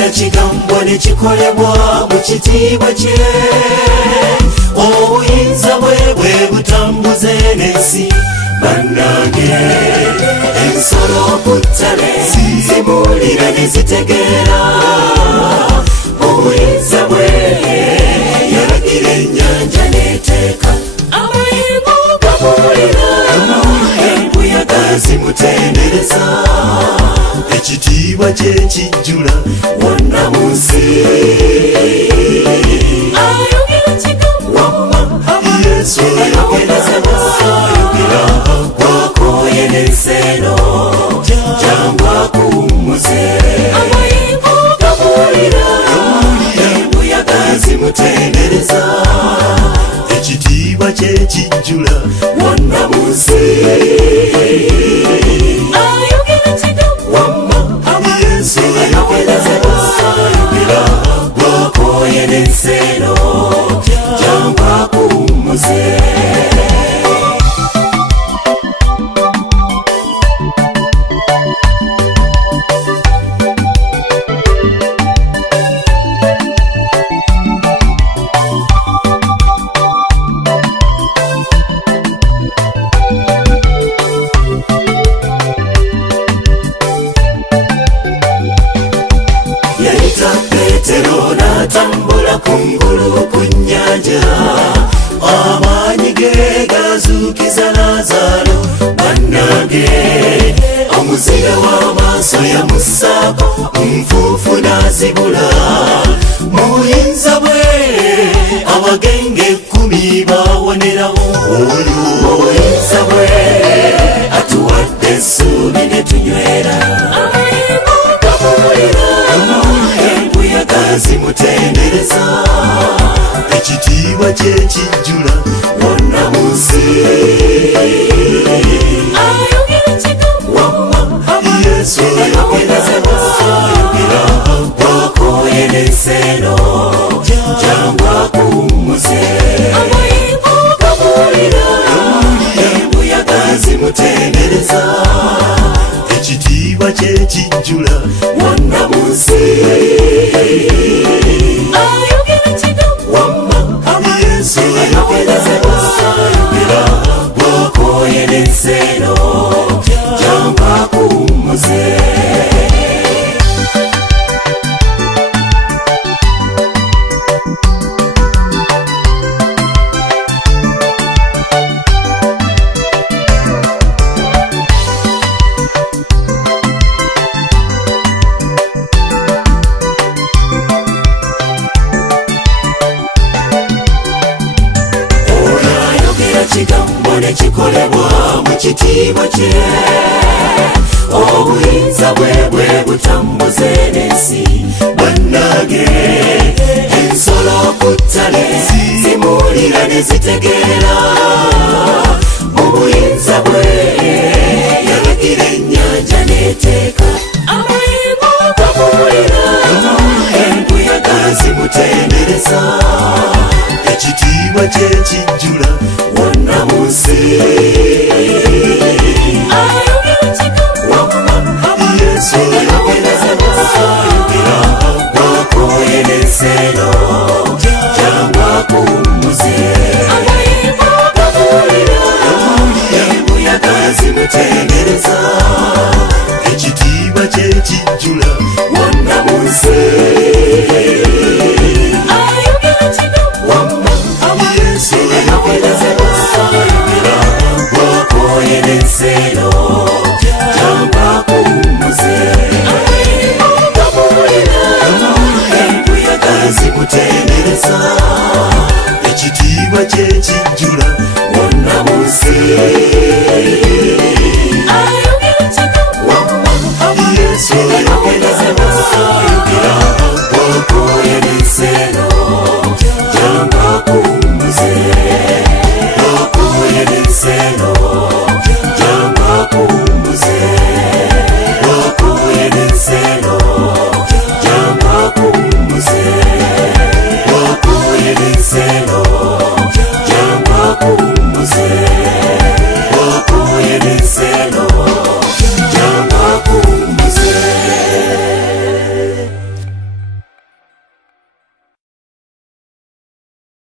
ayogera kigambo ne kikolebwa mu kitiibwa kye obuyinza bwe bwe butambuze n'ensi bannange ensolo ku ttale zibuulira ne zitegeera obuyinza bwe yalagira ennyanja n'eteeka amayengo gabuulira embuyaga zimutendereza ekitiibwa kye kijjula wonna mu nsi ayogera kigambo yesu ayogera kwakoye n'enseno jangu akuwummuze amayengo gabuulira embuyaga zimutendereza ekitiibwa kye kijjula wonna mu nsi ayogera kigambo yesu ayogera kwakoye n'enseno jangu akuwummuze Petero n'atambula kungulu ku nnyanja amaanyi ge gazuukiza Lazaalo bannange omuziga w'amaaso yamussaako nfuufu n'azibula mu buyinza bwe abagenge 10 bawonerawo oyo mu buyinza bwe atuwadde essuubi ne tunywera amayengo gabuulira zimutendereza ekitiibwa kye kijjula wonna mu nsi ayogera kigambo yesu ayogera kwakoye n'enseno jangu akuwummuze amayengo gabuulira embuyaga zimutendereza ekitiibwa kye kijjula wonna mu nsi ayogera kigambo yesu ayogera kwakoye n'enseno jangu akuwummuze kigambo ne kikolebwa mu kitiibwa kye obuyinza bwe bwe butambuze n'ensi bannange ensolo ku ttale zimuulira ne zitegeera obuyinza bwe yalagira ennyanja n'eteeka amayengo gabuulira embuyaga zimutendereza ekitiibwa kye kijjula wonna mu nsi ayogera kigambo yesu ayogera kwakoye n'enseno jangu akuwummuze amayengo gabuulira embuyaga zimutendereza ekitiibwa kye kijjula